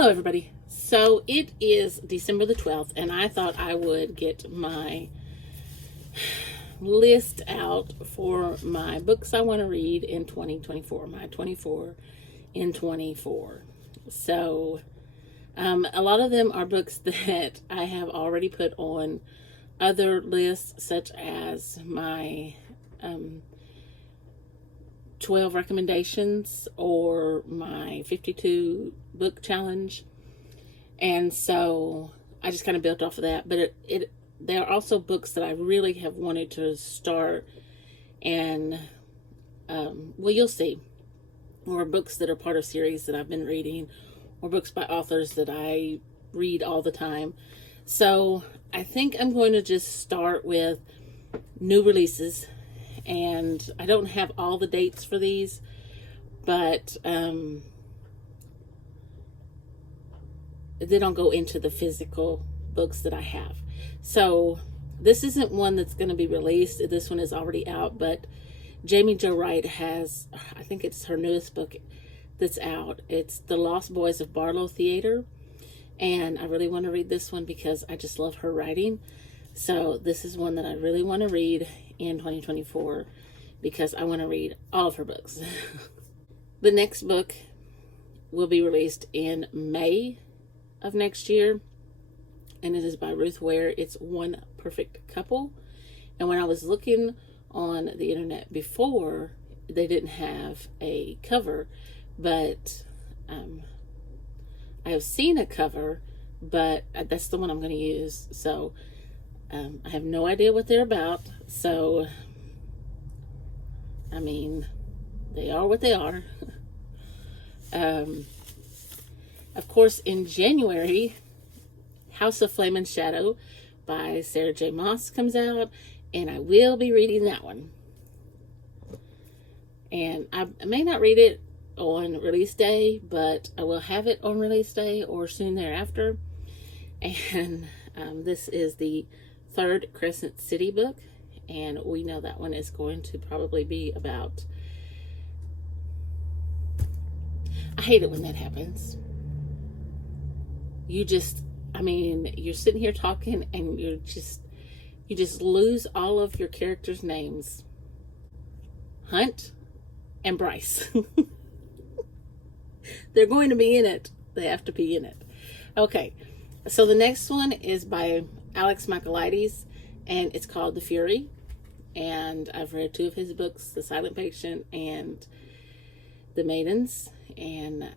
Hello, everybody. So it is December the 12th, and I thought I would get my list out for my books I want to read in 2024, my 24 in 24. So a lot of them are books that I have already put on other lists, such as my 12 recommendations or my 52 book challenge. And so I just kind of built off of that. But there are also books that I really have wanted to start, and well, you'll see. Or books that are part of series that I've been reading, or books by authors that I read all the time. So I think I'm going to just start with new releases. And I don't have all the dates for these, but they don't go into the physical books that I have. So this isn't one that's going to be released. This one is already out, but Jamie Jo Wright has, I think it's her newest book that's out. It's The Lost Boys of Barlow Theater. And I really want to read this one because I just love her writing. So this is one that I really want to read in 2024 because I want to read all of her books. The next book will be released in May of next year, and it is by Ruth Ware. It's One Perfect Couple. And when I was looking on the internet before, they didn't have a cover, but I have seen a cover, but that's the one I'm going to use. So I have no idea what they're about. So, I mean, they are what they are. Of course, in January, House of Flame and Shadow by Sarah J. Maas comes out, and I will be reading that one. And I may not read it on release day, but I will have it on release day or soon thereafter. And this is the third Crescent City book, and we know that one is going to probably be about, I hate it when that happens. You're sitting here talking and you just lose all of your characters' names. Hunt and Bryce. They're going to be in it. They have to be in it. Okay, so the next one is by Alex Michaelides, and it's called The Fury. And I've read two of his books, The Silent Patient and The Maidens. And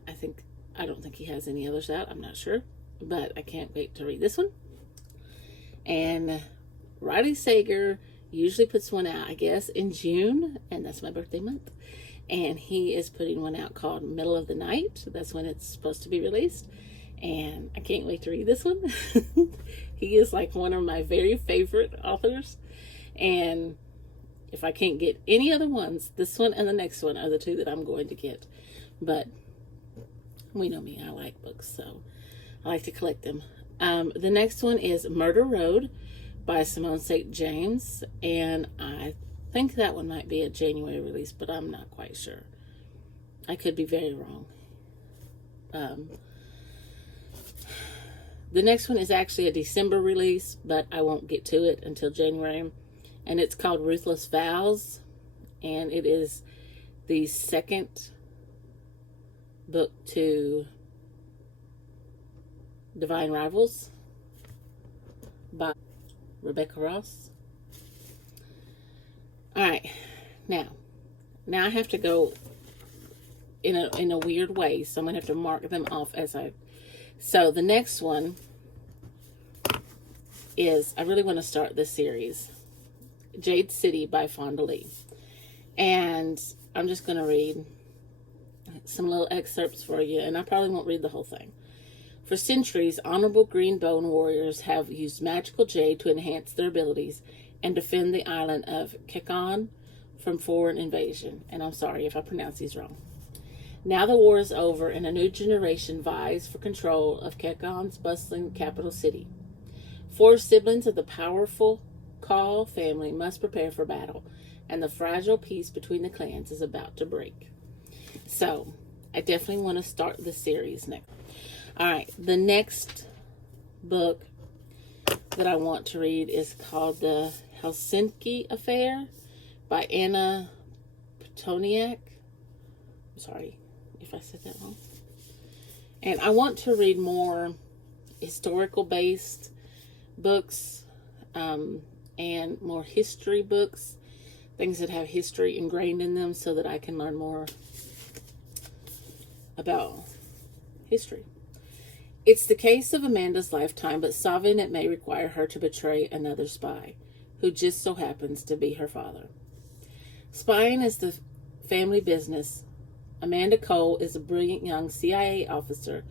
I don't think he has any others out. I'm not sure, but I can't wait to read this one. And Riley Sager usually puts one out, I guess, in June, and that's my birthday month. And he is putting one out called Middle of the Night. That's when it's supposed to be released. And I can't wait to read this one. He is like one of my very favorite authors. And if I can't get any other ones, this one and the next one are the two that I'm going to get. But we know me, I like books, so I like to collect them. The next one is Murder Road by Simone St. James. And I think that one might be a January release, but I'm not quite sure. I could be very wrong. The next one is actually a December release, but I won't get to it until January. And it's called Ruthless Vows. And it is the second book to Divine Rivals by Rebecca Ross. All right. Now I have to go in a weird way, so I'm going to have to mark them off as I... So the next one is, I really want to start this series, Jade City by Fonda Lee. And I'm just going to read some little excerpts for you, and I probably won't read the whole thing. For centuries, honorable green bone warriors have used magical jade to enhance their abilities and defend the island of Kekon from foreign invasion. And I'm sorry if I pronounce these wrong. Now the war is over, and a new generation vies for control of Kekon's bustling capital city. 4 siblings of the powerful Kaul family must prepare for battle, and the fragile peace between the clans is about to break. So, I definitely want to start the series next. All right, the next book that I want to read is called The Helsinki Affair by Anna Petoniak. I'm sorry if I said that wrong. And I want to read more historical based books, and more history books, things that have history ingrained in them, so that I can learn more about history. It's the case of Amanda's lifetime, but often it may require her to betray another spy, who just so happens to be her father. Spying is the family business. Amanda Cole is a brilliant young CIA officer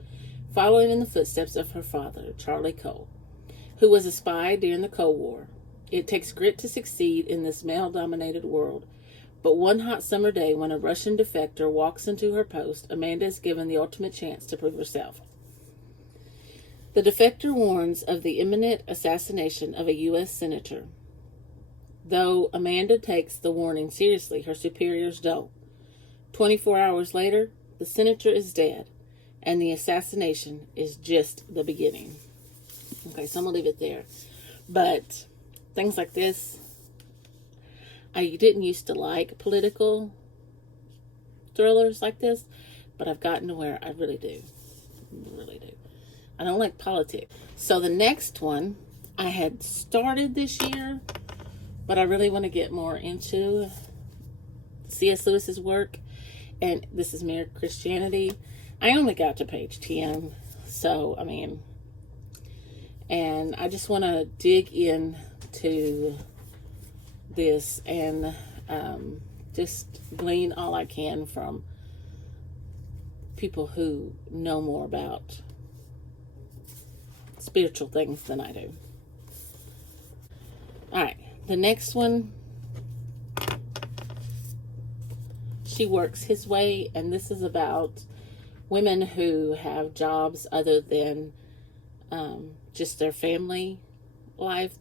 following in the footsteps of her father, Charlie Cole, who was a spy during the Cold War. It takes grit to succeed in this male-dominated world, but one hot summer day when a Russian defector walks into her post, Amanda is given the ultimate chance to prove herself. The defector warns of the imminent assassination of a U.S. senator. Though Amanda takes the warning seriously, her superiors don't. 24 hours later, the senator is dead, and the assassination is just the beginning. Okay, so I'm going to leave it there. But things like this, I didn't used to like political thrillers like this, but I've gotten to where I really do. Really do. I don't like politics. So the next one I had started this year, but I really want to get more into C.S. Lewis's work. And this is Mere Christianity. I only got to page 10. So, I mean, and I just want to dig into this and just glean all I can from people who know more about spiritual things than I do. All right, the next one, She Works His Way, and this is about women who have jobs other than just their family life,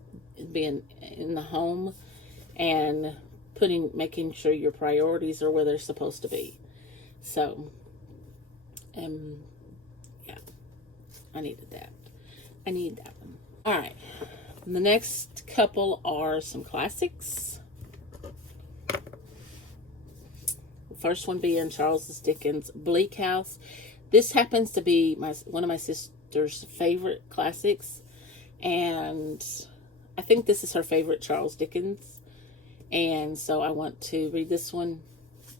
being in the home, and making sure your priorities are where they're supposed to be. So, yeah, I needed that. I need that one. All right, the next couple are some classics. The first one being Charles Dickens' Bleak House. This happens to be one of my sister's favorite classics, and I think this is her favorite Charles Dickens, and so I want to read this one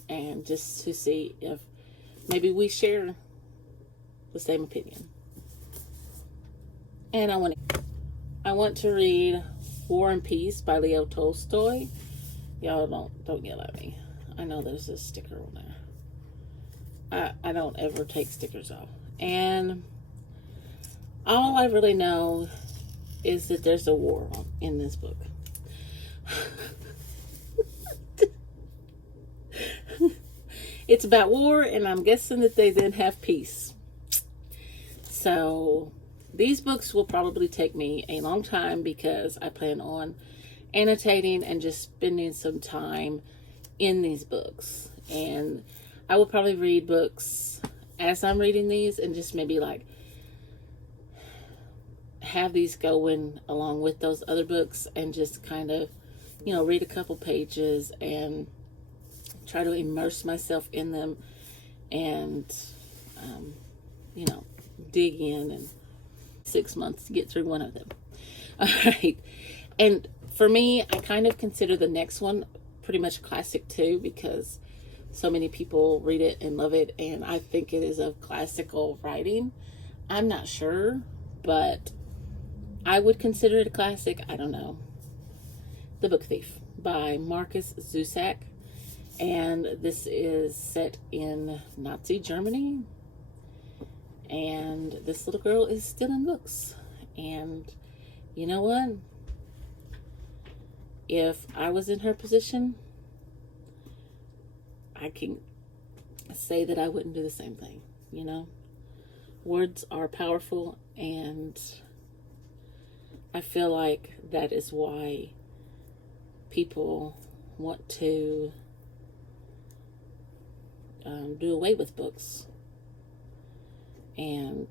and just to see if maybe we share the same opinion. And I want to read War and Peace by Leo Tolstoy. Y'all don't yell at me. I know there's a sticker on there. I don't ever take stickers off. And all I really know is that there's a war in this book. It's about war, and I'm guessing that they then have peace. So these books will probably take me a long time because I plan on annotating and just spending some time in these books. And I will probably read books as I'm reading these and just maybe like have these going along with those other books and just kind of, read a couple pages and try to immerse myself in them and, dig in and 6 months to get through one of them. All right. And for me, I kind of consider the next one pretty much classic too, because so many people read it and love it, and I think it is of classical writing. I'm not sure, but I would consider it a classic. I don't know. The Book Thief by Markus Zusak, and this is set in Nazi Germany, and this little girl is stealing books. And you know what? If I was in her position, I can say that I wouldn't do the same thing. Words are powerful, and I feel like that is why people want to do away with books And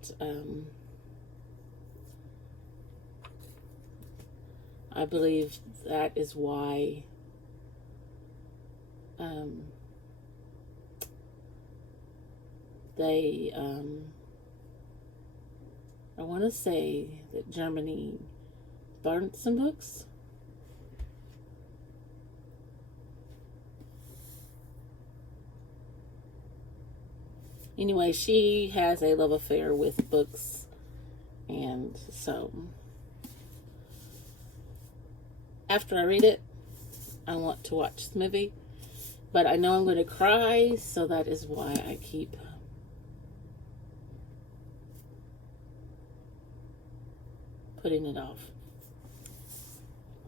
I believe that is why they, I want to say that Germany burnt some books. Anyway, she has a love affair with books, and so after I read it, I want to watch the movie, but I know I'm going to cry, so that is why I keep putting it off.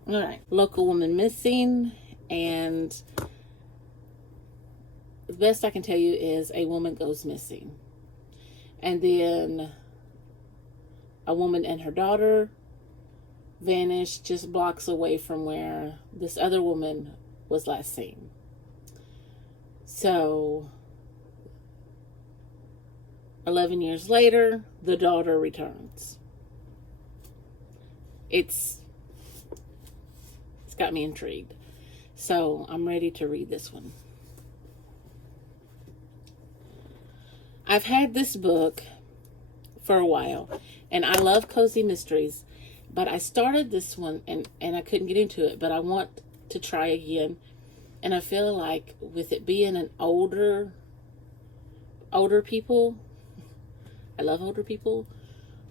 All right, Local Woman Missing, and the best I can tell you is a woman goes missing, and then a woman and her daughter vanish just blocks away from where this other woman was last seen. So 11 years later, the daughter returns. It's got me intrigued, so I'm ready to read this one. I've had this book for a while, and I love cozy mysteries, but I started this one and I couldn't get into it, but I want to try again. And I feel like with it being an older people, I love older people,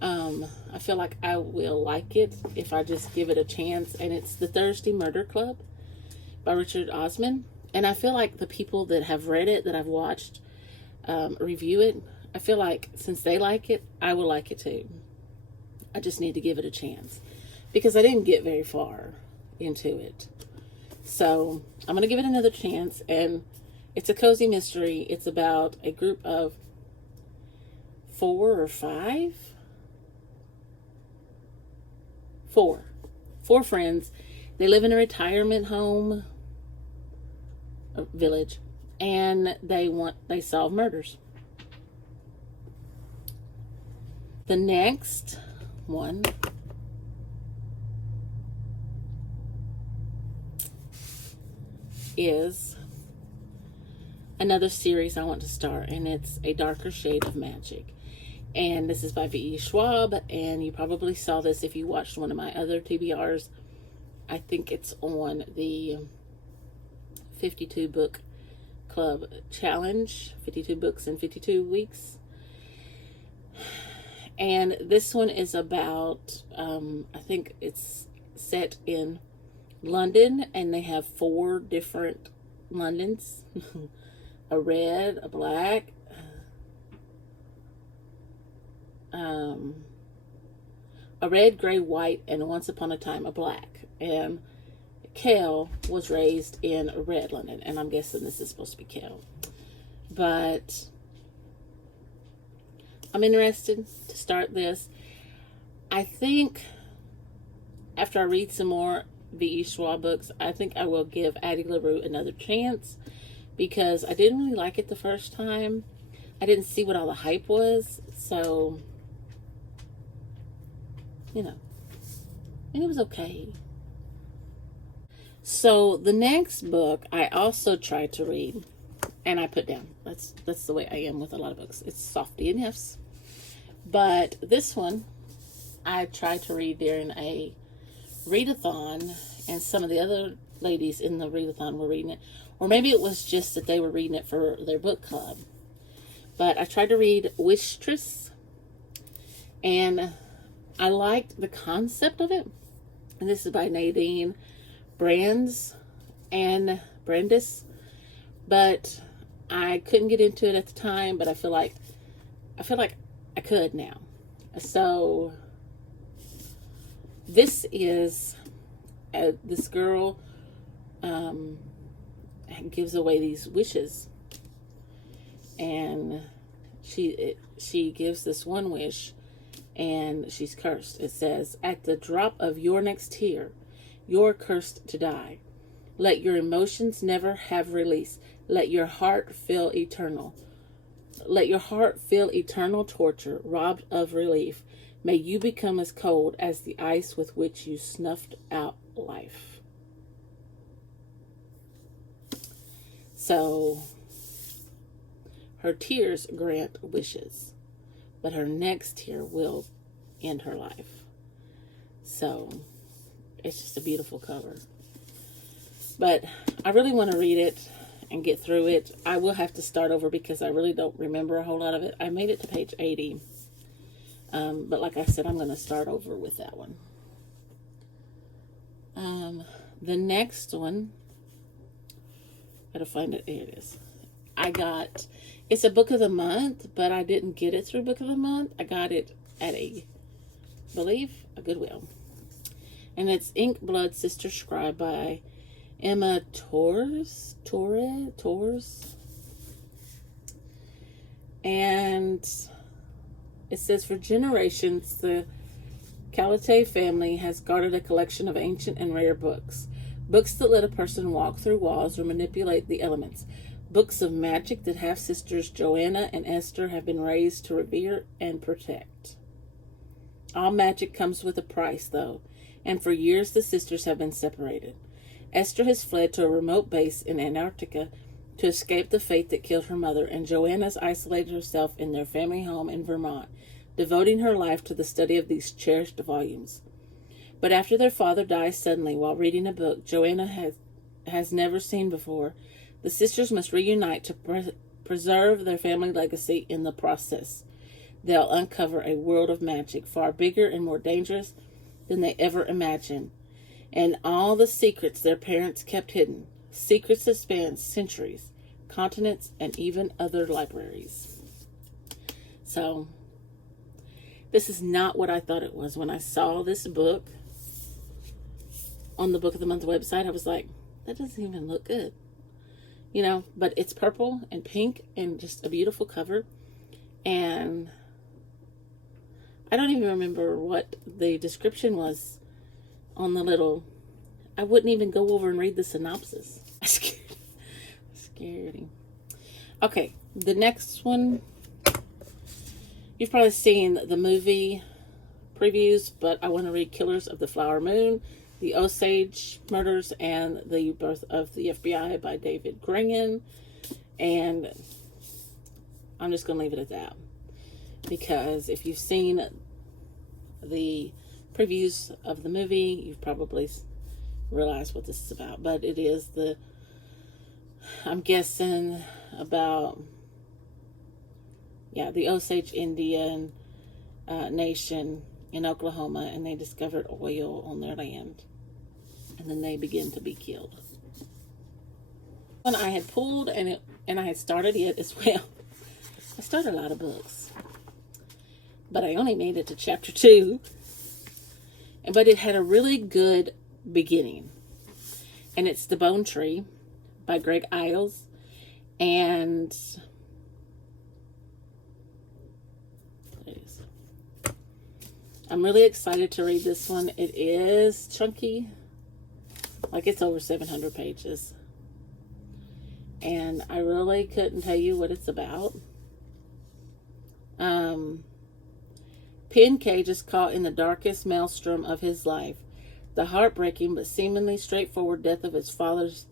I feel like I will like it if I just give it a chance. And it's The Thursday Murder Club by Richard Osman. And I feel like the people that have read it, that I've watched review it, I feel like since they like it, I will like it too. I just need to give it a chance because I didn't get very far into it. So I'm going to give it another chance, and it's a cozy mystery. It's about a group of 4 friends. They live in a retirement home, a village, and they solve murders. The next one is another series I want to start, and it's A Darker Shade of Magic. And this is by V.E. Schwab, and you probably saw this if you watched one of my other TBRs. I think it's on the 52 book club challenge, 52 books in 52 weeks. And this one is about, I think it's set in London, and they have 4 different Londons. A red, a black, a red, gray, white, and once upon a time a black. And Kel was raised in a red London, and I'm guessing this is supposed to be Kel. But I'm interested to start this. I think after I read some more V.E. Schwab books, I think I will give Addie LaRue another chance, because I didn't really like it the first time. I didn't see what all the hype was, so, you know, and it was okay. So the next book I also tried to read, and I put down. That's the way I am with a lot of books. It's soft DNFs. But this one I tried to read during a readathon, and some of the other ladies in the readathon were reading it. Or maybe it was just that they were reading it for their book club. But I tried to read Wishtress, and I liked the concept of it. And this is by Nadine Brandis. But I couldn't get into it at the time, but I feel like I could now. So this is this girl gives away these wishes, and she gives this one wish, and she's cursed. It says, "At the drop of your next tear, you're cursed to die. Let your emotions never have release. Let your heart feel eternal. Let your heart feel eternal torture, robbed of relief. May you become as cold as the ice with which you snuffed out life. So, her tears grant wishes, but her next tear will end her life. So, it's just a beautiful cover. But I really want to read it and get through it. I will have to start over because I really don't remember a whole lot of it. I made it to page 80. But like I said, I'm going to start over with that one. The next one, gotta find it. Here it is. It's a book of the month, but I didn't get it through book of the month. I got it at a Goodwill. And it's Ink Blood Sister Scribe by Emma Torres. And it says, for generations, the Calate family has guarded a collection of ancient and rare books. Books that let a person walk through walls or manipulate the elements. Books of magic that half-sisters Joanna and Esther have been raised to revere and protect. All magic comes with a price, though, and for years the sisters have been separated. Esther has fled to a remote base in Antarctica to escape the fate that killed her mother, and Joanna's isolated herself in their family home in Vermont, devoting her life to the study of these cherished volumes. But after their father dies suddenly while reading a book Joanna has never seen before, the sisters must reunite to preserve their family legacy in the process. They'll uncover a world of magic far bigger and more dangerous than they ever imagined, and all the secrets their parents kept hidden, secrets that span centuries, continents, and even other libraries. So, this is not what I thought it was. When I saw this book on the Book of the Month website, I was like, that doesn't even look good. You know, but it's purple and pink and just a beautiful cover. And I don't even remember what the description was on the little... I wouldn't even go over and read the synopsis. I scared him. Okay, the next one... You've probably seen the movie previews, but I want to read Killers of the Flower Moon, The Osage Murders, and The Birth of the FBI by David Gringen. And I'm just going to leave it at that. Because if you've seen the previews of the movie, you've probably realized what this is about. But it is I'm guessing about... the Osage Indian nation in Oklahoma, and they discovered oil on their land, and then they begin to be killed. When I had pulled and I had started it as well. I started a lot of books, but I only made it to chapter 2. But it had a really good beginning, and it's The Bone Tree by Greg Iles, and I'm really excited to read this one. It is chunky. Like, it's over 700 pages. And I really couldn't tell you what it's about. Penn Cage is caught in the darkest maelstrom of his life. The heartbreaking but seemingly straightforward death of his father's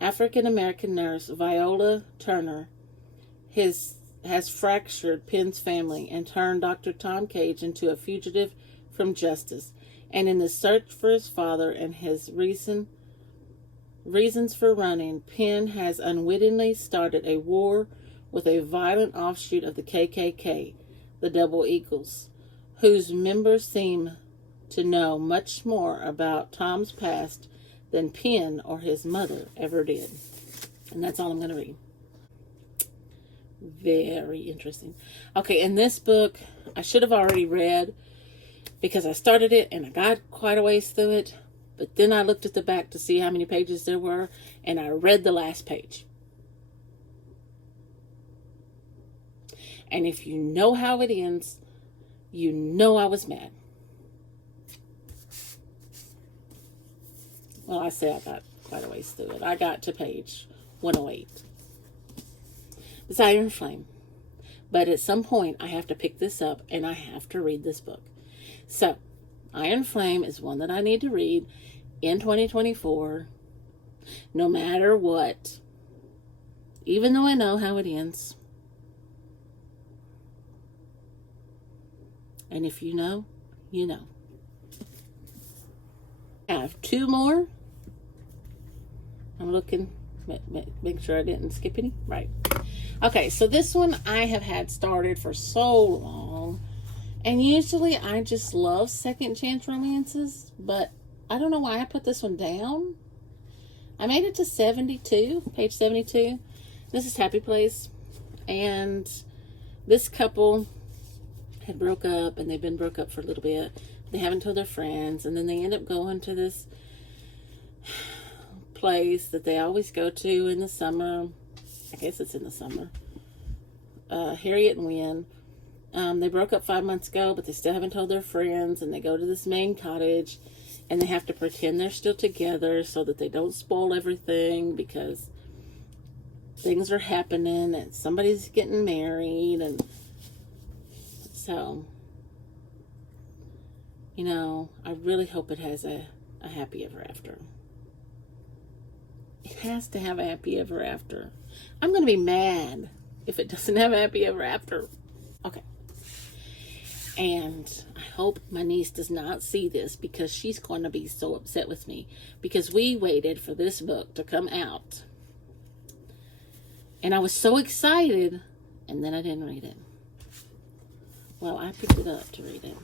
African-American nurse, Viola Turner, has fractured Penn's family and turned Dr. Tom Cage into a fugitive from justice. And in the search for his father and his reasons for running, Penn has unwittingly started a war with a violent offshoot of the KKK, the Double Eagles, whose members seem to know much more about Tom's past than Penn or his mother ever did. And that's all I'm going to read. Very interesting. Okay, and this book I should have already read because I started it and I got quite a ways through it, but then I looked at the back to see how many pages there were, and I read the last page. And if you know how it ends, you know I was mad. Well, I say I got quite a ways through it. I got to page 108. It's Iron Flame But at some point, I have to pick this up and I have to read this book. So, Iron Flame is one that I need to read in 2024, no matter what. Even though I know how it ends. And if you know, you know. I have two more. I'm looking, make sure I didn't skip any. Right. Okay, so this one I have had started for so long. And usually I just love second chance romances, but I don't know why I put this one down. I made it to 72, page 72. This is Happy Place. And this couple had broke up, and they've been broke up for a little bit. They haven't told their friends, and then they end up going to this place that they always go to in the summer. I guess it's in the summer. Harriet and Wynn. They broke up 5 months ago, but they still haven't told their friends, and they go to this main cottage, and they have to pretend they're still together so that they don't spoil everything, because things are happening, and somebody's getting married, and so, you know, I really hope it has a happy ever after. It has to have a happy ever after. I'm going to be mad if it doesn't have a happy ever after. Okay. And I hope my niece does not see this, because she's going to be so upset with me, because we waited for this book to come out. And I was so excited, and then I didn't read it. Well, I picked it up to read it.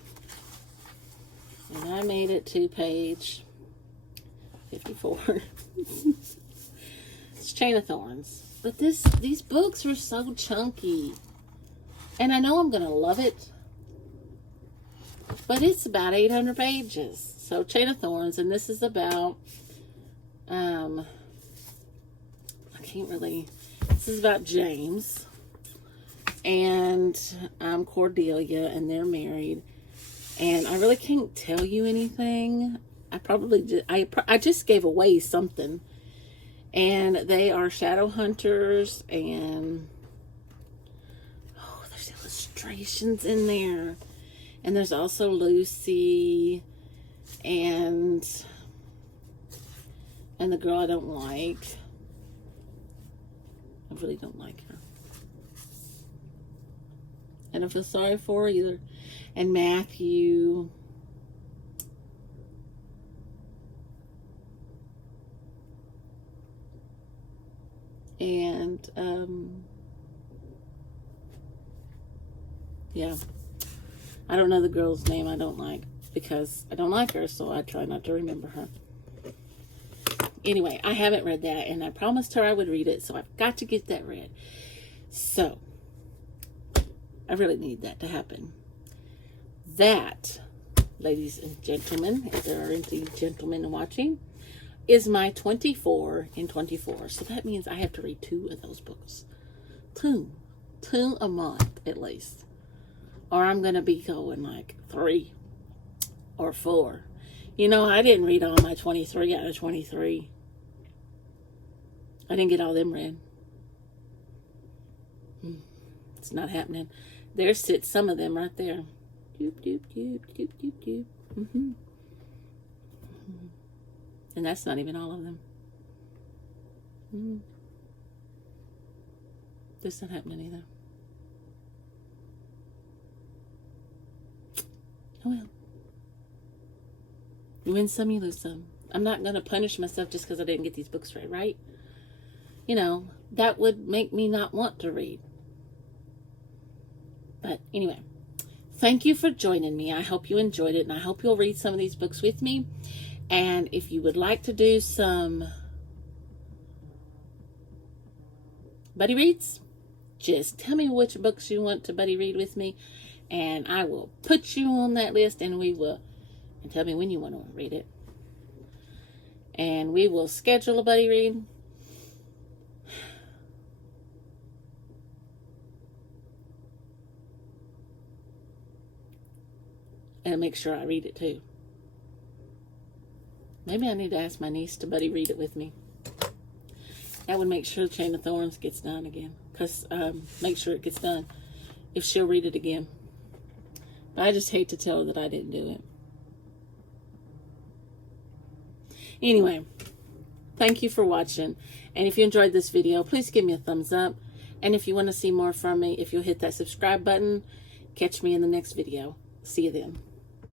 And I made it to page 54. It's Chain of Thorns. But these books are so chunky. And I know I'm going to love it. But it's about 800 pages. So Chain of Thorns. And this is about... I can't really... This is about James and Cordelia, and they're married. And I really can't tell you anything. I just gave away something. And they are shadow hunters, and there's illustrations in there. And there's also Lucy and the girl I don't like. I really don't like her. I don't feel sorry for her either. And Matthew. And, yeah. I don't know the girl's name I don't like, because I don't like her, so I try not to remember her. Anyway, I haven't read that, and I promised her I would read it, so I've got to get that read. So, I really need that to happen. That, ladies and gentlemen, if there are any gentlemen watching, is my 24 in 24. So that means I have to read 2 of those books. 2 a month, at least. Or I'm going to be going like 3 or 4. You know, I didn't read all my 23 out of 23. I didn't get all them read. It's not happening. There sits some of them right there. Doop, doop, doop, doop, doop, doop. Mm-hmm. And that's not even all of them. That's not happening either. Oh well. You win some, you lose some. I'm not going to punish myself just because I didn't get these books read, right? You know, that would make me not want to read. But anyway, thank you for joining me. I hope you enjoyed it, and I hope you'll read some of these books with me. And if you would like to do some buddy reads, just tell me which books you want to buddy read with me, and I will put you on that list, and tell me when you want to read it. And we will schedule a buddy read. And make sure I read it too. Maybe I need to ask my niece to buddy read it with me. That would make sure Chain of Thorns gets done again. Make sure it gets done. if she'll read it again. But I just hate to tell her that I didn't do it. Anyway, thank you for watching. And if you enjoyed this video, please give me a thumbs up. And if you want to see more from me, if you'll hit that subscribe button, catch me in the next video. See you then.